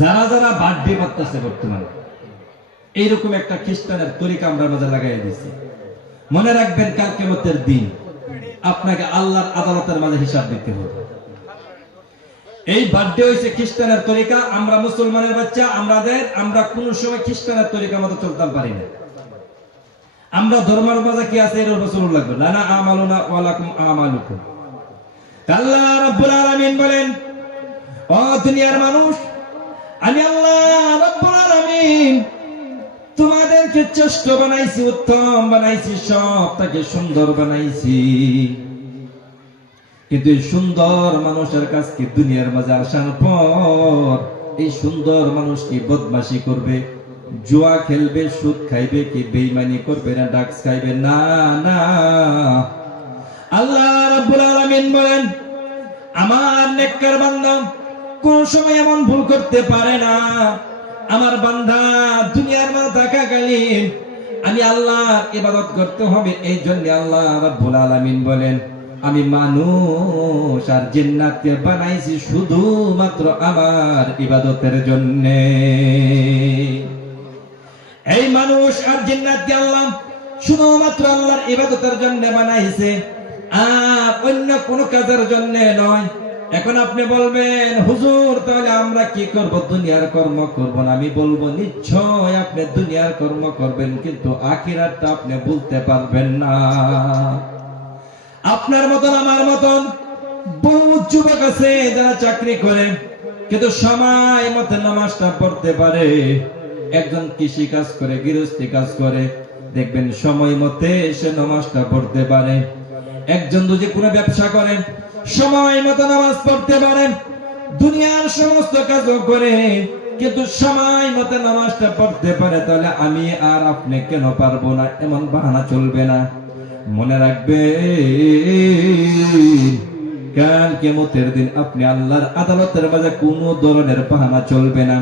যারা যারা বার্থডে করতেছে বর্তমানে এইরকম একটা খ্রিস্টানের তরিকা আমরা মাঝে লাগাই দিছি মনে রাখবেন কালকে মতের দিন আপনাকে আল্লাহর আদালতের মাঝে হিসাব দিতে হবে। এই বার্থডে হয়েছে খ্রিস্টানের তরিকা, আমরা মুসলমানের বাচ্চা আমাদের আমরা কোন সময় খ্রিস্টানের তরিকা মতো চলতাম পারি না। আমরা ধর্মের মাঝে কি আছে, এর রসুল লাগবে। লানা আমালুনা ওয়ালাকুম আমালুকুম। আল্লাহ রাব্বুল আলামিন বলেন, ও দুনিয়ার মানুষ আমি আল্লাহ তোমাদেরকে চেষ্ট বানাইছি, উত্তম বানাইছি, সবটাকে সুন্দর বানাইছি। কিন্তু এই সুন্দর মানুষের কাছকে দুনিয়ার মাঝে আসার পর এই সুন্দর মানুষ কি বদমাশি করবে? জুয়া খেলবে, সুদ খাইবে কি বেইমানি করবে না ডাক্স খাইবে? না না। আল্লাহ রাব্বুল আলামিন বলেন, আমার নেককার বান্দা কোন সময় এমন ভুল করতে পারে না। আমার বান্দা, দুনিয়ার মা থাকাকালীন আমি আল্লাহর ইবাদত করতে হবে এই জন্য আল্লাহ রাব্বুল আলামিন বলেন, আমি মানুষ আর জিন্নাতকে বানাইছি শুধুমাত্র আমার ইবাদতের জন্য। এই মানুষ আর জিন্নাতকে আল্লাহ শুধুমাত্র আল্লাহর ইবাদতের জন্য বানাইছে, আর অন্য কোন কাজের জন্য নয়। এখন আপনি বলবেন, হুজুর, তাহলে আমরা কি করব? দুনিয়ার কর্ম করব না। আমি বলব, নিশ্চয় আপনি দুনিয়ার কর্ম করবেন, কিন্তু আখিরাতটা আপনি বলতে পারবেন না। আপনার মতন, আমার মতন বহু যুবক আছে যারা চাকরি করে, কিন্তু সময় মতো নামাজটা পড়তে পারে। একজন কৃষি কাজ করে, গৃহস্থী কাজ করে, দেখবেন সময় মতে সে নামাজটা পড়তে পারে। একজন যদি কোনো ব্যবসা করেন, সময় মতো নামাজ পড়তে পারেন, দুনিয়ার সমস্ত কাজও করে কিন্তু সময় মতো নামাজটা পড়তে পারে, তাহলে আমি আর আপনি কেন পারব না? এমন বাহানা চলবে না। মনে রাখবে, কাল কেমতের দিন আপনি আল্লাহর আদালতের মাঝে কোনো ধরনের বাহানা চলবে না।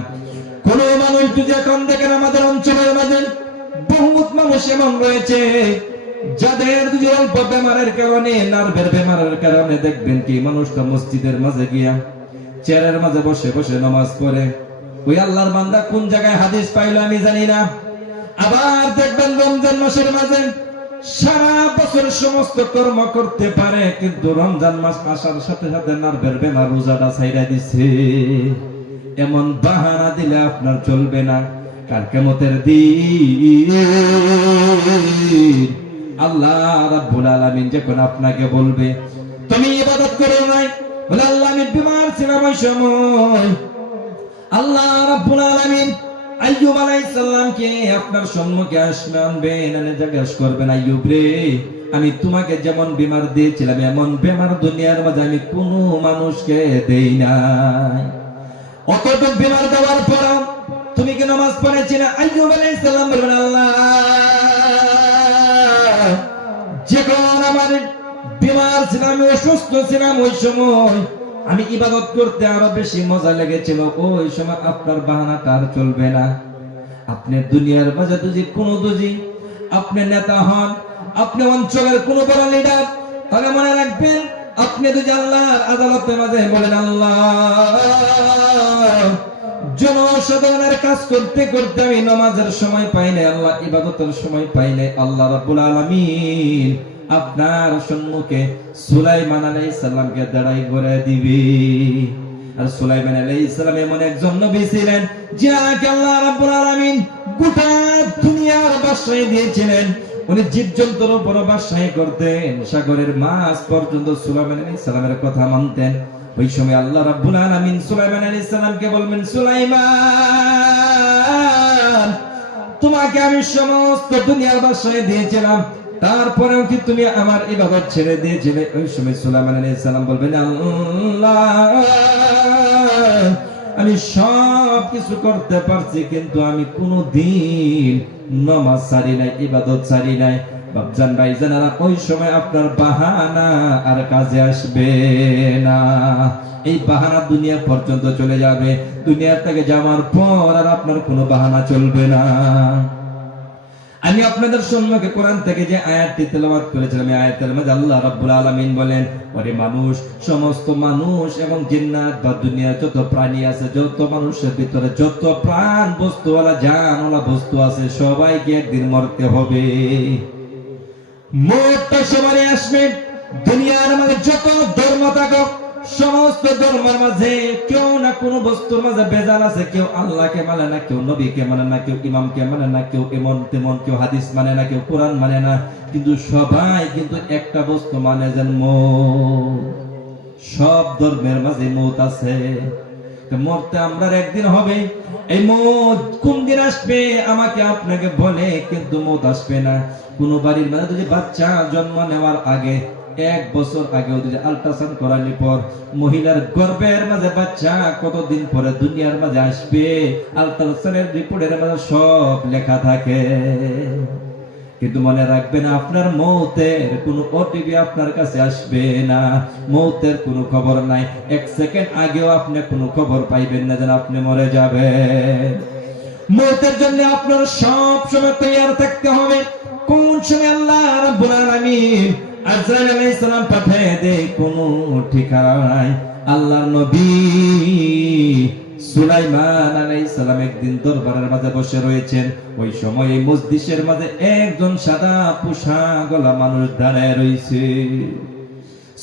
কোন মানুষ যদি এখন দেখেন আমাদের অঞ্চলের মাঝে বহুত মানুষ এমন রয়েছে যাদের যদি অল্প বেমারের কারণে, নার্ভের বেমারের কারণে দেখবেন কি, মানুষটা মসজিদের মাঝে গিয়া চেয়ারের মাঝে বসে বসে নামাজ পড়ে। ওই আল্লাহর বান্দা কোন জায়গায় হাদিস পাইলো আমি জানি না। আবার দেখবেন রমজান মাসের মাঝে সারা বছর সমস্ত কর্ম করতে পারে, কিন্তু রমজান মাস আসার সাথে সাথে নার্ভের বেমার রোজাটা ছাইরা দিছে। এমন বাহানা দিলে আপনার চলবে না। কাল কেমতের দিন আল্লাহ রাব্বুল আলামিন যখন আপনাকে বলবে, তুমি ইবাদত করো নাই? বলে, আল্লাহ, আমি বিমার ছিলাম ওই সময়। আল্লাহ রাব্বুল আলামিন আইয়ুব আপনার সম্মুখে আনবেন এনে করবেন, আইয়ুব রে, আমি তোমাকে যেমন বিমার দিয়েছিলাম, এমন বেমার দুনিয়ার মাঝে আমি কোনো মানুষকে দেই নাই। অতটুক বিমার দেওয়ার পর তুমি কি নামাজ পড়েছি না আইয়ুব আলাইহিস বলবেন, আল্লাহ যখন আমার বিমার ছিলাম অসুস্থ ছিলাম ওই সময়। আমি ইবাদত করতে আরও বেশি মজা লেগেছিল। ওই সময় আপনার বাহানাটা আর চলবে না। আপনি দুনিয়ার মাঝে যদি কোনো দুজি। আপনি নেতা হন, আপনি অঞ্চলের কোন বড় লিডার তাহলে মনে রাখবেন, আপনি দুজি আল্লাহর আদালতের মাঝে বলেন, আল্লাহ! জনসাধারণের কাজ করতে করতে আমি নামাজের সময় পাই নাই আল্লাহ ইবাদতের সময় পাই নাই। আল্লাহ রাব্বুল আলামিন আপনার সম্মুখে সুলাইমান আলাইহিস সালামকে দাঁড়াই করে দিবে। আর সুলাইমান আলাইহিস সালাম এমন একজন নবী ছিলেন, যাকে আল্লাহ রাব্বুল আলামিন গোটা দুনিয়ার বাদশাহী দিয়েছিলেন। উনি জীবজন্তুর উপর বাদশাহী করতেন, সাগরের মাছ পর্যন্ত সুলাইমান আলাইহিস সালামের কথা মানতেন। ওই সময় আল্লাহ রাব্বুল আলামিন সুলাইমান আলাইহিস সালামকে বলবেন, সুলাইমান, তোমাকে আমি সমস্ত দুনিয়ার বাদশাহী দিয়েছিলাম। তারপরেও কি তুমি আমার ইবাদত ছেড়ে দিয়েছিলে? ওই সময় সুলাইমান আলাইহিস সালাম বলবেন, আল্লাহ, আমি সব কিছু করতে পারছি, কিন্তু আমি কোনো দিন নামাজ ছাড়ি নাই, ইবাদত ছাড়ি নাই। বাবজান ভাই জানারা ওই সময় আপনার বাহানা আর কাজে আসবে না। এই বাহানা দুনিয়া পর্যন্ত চলে যাবে। দুনিয়ার থেকে যাওয়ার পর আর আপনার কোনো বাহানা চলবে না। আমি আপনাদের সম্মুখে কোরআন থেকে যে আয়াতটি তেলাওয়াত করেছিলাম, এই আয়াতের মধ্যে আল্লাহ রাব্বুল আলামিন বলেন, ওরে মানুষ, সমস্ত মানুষ এবং জিন্নাত বা দুনিয়ার যত প্রাণী আছে, যত মানুষের ভিতরে যত প্রাণ বস্তুওয়ালা জানওয়ালা বস্তু আছে, সবাইকে একদিন মরতে হবে। সবারই আসবে। দুনিয়ার মাঝে যত ধর্ম সমস্ত ধর্মের মাঝে কেউ না বস্তুর মাঝে বেজাল আছে। কেউ আল্লাহকে মানে না, কেউ নবীকে মানে না, কেউ ইমামকে মানে না, কেউ এমন তেমন, কেউ হাদিস মানে না, কেউ কোরআন মানে না। কিন্তু সবাই কিন্তু একটা বস্তু মানে যেন। সব ধর্মের মাঝে মত আছে। মরতে আমরা একদিন হবে। এই মত কোন দিন আসবে? আমাকে আপনাকে বলে, কিন্তু মত আসবে না। কোন বাড়ির মানে যদি বাচ্চা জন্ম নেওয়ার আগে, এক বছর আগে যদি আল্ট্রাসাউন্ড করানোর পর, মহিলার গর্ভের মাঝে বাচ্চা কতদিন পরে দুনিয়ার মাঝে আসবে? আল্ট্রাসাউন্ডের রিপোর্টের মাঝে সব লেখা থাকে। কিন্তু মনে রাখবেন, আপনার মৌতের কোনো ওটিপি আপনার কাছে আসবে না। মৌতের কোনো খবর নাই। এক সেকেন্ড আগেও আপনি কোনো খবর পাইবেন না যেন আপনি মরে যাবেন। মৌতের জন্য আপনার সব সময় তৈয়ার থাকতে হবে। কোন সময় আল্লাহ রাব্বুল আলামিন আজরাইল আলাইহিস সালাম পাঠিয়ে দেয় কোনো ঠিকানা নাই আল্লাহর নবী একদিন দরবারের মাঝে বসে রয়েছেন। ওই সময় মাঝে একজন সাদা গলা মানুষ দাঁড়ায় রয়েছে।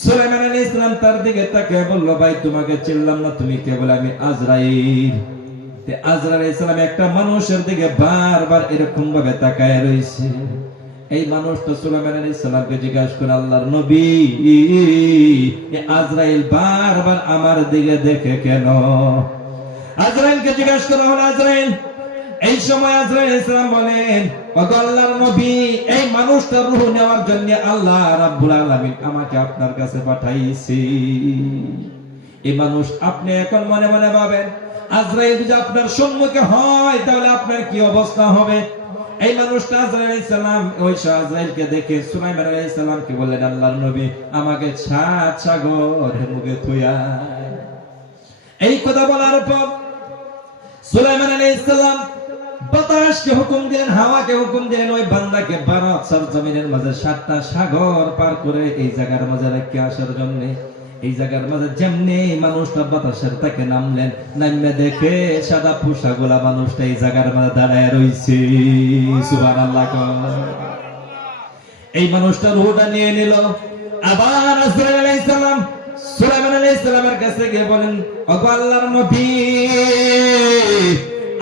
সুলাইমান আলাইহিস সালাম তার দিকে তাকিয়ে বলল, ভাই, তোমাকে চিনলাম না, তুমি আমি আজরাইল। একটা মানুষের দিকে বারবার এরকম ভাবে তাকায় রয়েছে। এই মানুষটা সুলাইমান আলাইহিস জিজ্ঞাসা করে আল্লাহর নবী আজরাইল বারবার আমার দিকে দেখে কেন? আজরাইলকে জিজ্ঞাসা করা হলো আজরাইল, এই সময় আজরাইল ইসলাম বলেন, ওগো আল্লাহর নবী, এই মানুষটার রূহ নেওয়ার জন্য আল্লাহ রাব্বুল আলামিন আমাকে আপনার কাছে পাঠাইছি। এই মানুষ আপনি এখন মনে মনে ভাবেন, আজরাইল যদি আপনার সম্মুখে হয়, তাহলে আপনার কি অবস্থা হবে? এই মানুষটা আজরাইল আলাইহিস সালাম, ওই আজরাইলকে দেখে সুলাইমান আলাইহিস সালামকে বললেন, আল্লাহর নবী, আমাকে সাগরের মুখে থুয়া এই কথা বলার পর সুলাইমান আলাইহিস সালাম বাতাসকে হুকুম দিলেন, হাওয়াকে হুকুম দিলেন, ওই বান্দাকে ভারত সরজমিনের মাঝে সাতটা সাগর পার করে এই জায়গার মাঝে রেখে আসার জন্য, এই জায়গার মাঝে যেমনি মানুষটা বাতাসের তাকে নামলেন, নামে দেখে সাদা পোশাকগুলা মানুষটা এই জায়গার মাঝে দাঁড়ায় রইছে। সুবহানাল্লাহ এই মানুষটা রুহটা নিয়ে নিল। আবার আজরাইল আলাইহিস সালাম সুলাইমান আলাইহিস সালামের কাছে গিয়ে বলেন ওগো আল্লাহর নবী,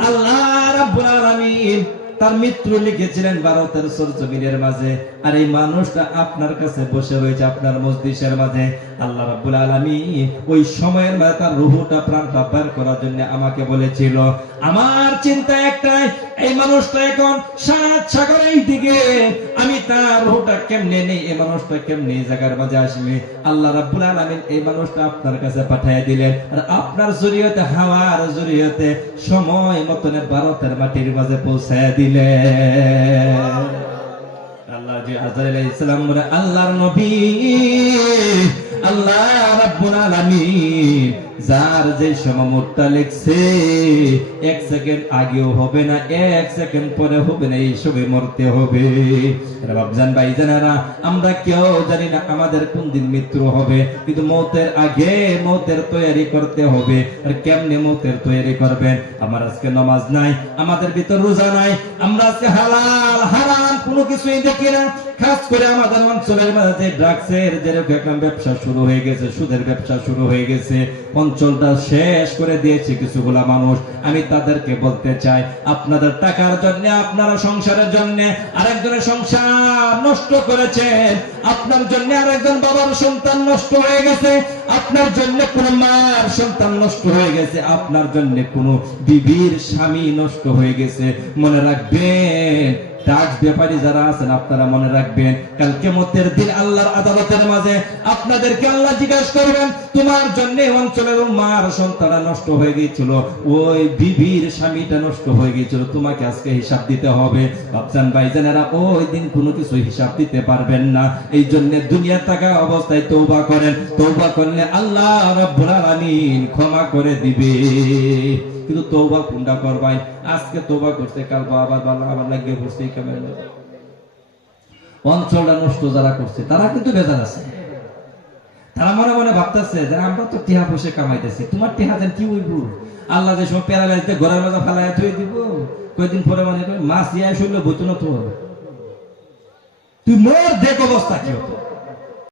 আল্লাহ রাব্বুল আলামিন তার মৃত্যু লিখেছিলেন ভারতের সরজমিনের মাঝে। আর এই মানুষটা আপনার কাছে বসে রয়েছে আপনার মসজিদের মাঝে। আল্লাহ রাব্বুল আলামিন ওই সময়ের মাঝে তার রুহটা, প্রাণটা বের করার জন্য আমাকে বলেছিল, আমার চিন্তা একটাই, এই মানুষটা এখন সাত সাগরের দিকে। আমি তার রুহটা কেমনে নেই, এই মানুষটা কেমনে জায়গার মাঝে আসবে? আল্লাহ রাব্বুল আলামিন এই মানুষটা আপনার কাছে পাঠিয়ে দিলেন। আর আপনার জরিয়তে, হাওয়ার জরিয়তে সময় মতন ভারতের মাটির মাঝে পৌঁছায় দিলেন। আল্লাহ যে আজরাইল আলাইহিস সালাম বলে, আল্লাহর নবী, আল্লাহ রাব্বুল আলামিন যার যে সময় লিখছে, এক সেকেন্ড আগেও হবে না, এক সেকেন্ড পরে হবে না, এই সবে মরতে হবে। বাবজান ভাই জানারা আমরা কেউ জানি না আমাদের কোন দিন মৃত্যু হবে, কিন্তু মৌতের আগে মৌতের তৈরি করতে হবে। আর কেমনে মৌতের তৈরি করবেন? আমার আজকে নামাজ নাই, আমাদের ভিতর রোজা নাই, আমরা আজকে হালাল, হারাম কোনো কিছুই দেখি না। খাস করে আমাদের অঞ্চলের মাঝে ড্রাগসের যেরকম ব্যবসা শুরু হয়ে গেছে, সুদের ব্যবসা শুরু হয়ে গেছে অঞ্চলটা শেষ করে দিয়েছে কিছুগুলা মানুষ। আমি তাদেরকে বলতে চাই, আপনাদের টাকার জন্য, আপনারা সংসারের জন্য আরেকজনের সংসার নষ্ট করেছেন। আপনার জন্য আরেকজন বাবার সন্তান নষ্ট হয়ে গেছে। আপনার জন্য কোন মার সন্তান নষ্ট হয়ে গেছে, আপনার জন্য কোন বিবির স্বামী নষ্ট হয়ে গেছে। মনে রাখবেন ওই স্বামীটা নষ্ট হয়ে তোমাকে আজকে হিসাব দিতে হবে। বাপসান ভাইজানেরা, ওই দিন কোনো কিছু হিসাব দিতে পারবেন না। এই জন্য দুনিয়া থাকা অবস্থায় তৌবা করেন তৌবা করলে আল্লাহ আলামিন ক্ষমা করে দিবে। কিন্তু তৌবা কোনটা করবাই? আজকে তৌবা করতে কাল আবার ভালো আবার লাগিয়ে পড়ছে অঞ্চলটা নষ্ট যারা করছে তারা কিন্তু বেজার আছে। তারা মনে মনে ভাবতেছে যে আমরা তো টিহা কামাইতেছি। তোমার টিহা কি আল্লাহ যে সময় প্যারালাইজ দিয়ে ঘরের মাঝে ফেলাইয়া থই দিব। কয়েকদিন পরে মানে কই, মাছ ইয়া শুনলে হবে তুই মোর দেখ অবস্থা কি হতো?